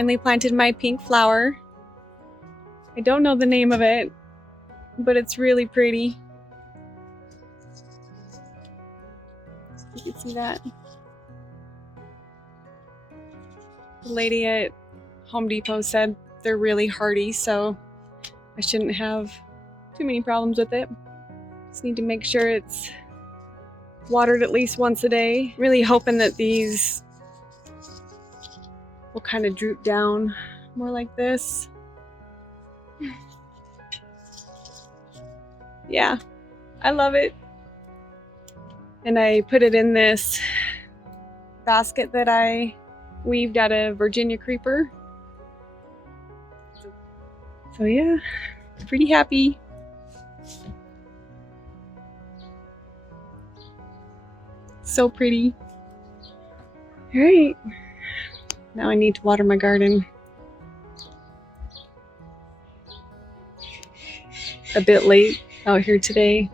finally planted my pink flower. I don't know the name of it, but it's really pretty. You can see that. The lady at Home Depot said they're really hardy, so I shouldn't have too many problems with it. Just need to make sure it's watered at least once a day. Really hoping that these will kind of droop down more like this. Yeah, I love it. And I put it in this basket that I weaved out of Virginia creeper. So yeah, pretty happy. So pretty. All right, now I need to water my garden. A bit late out here today.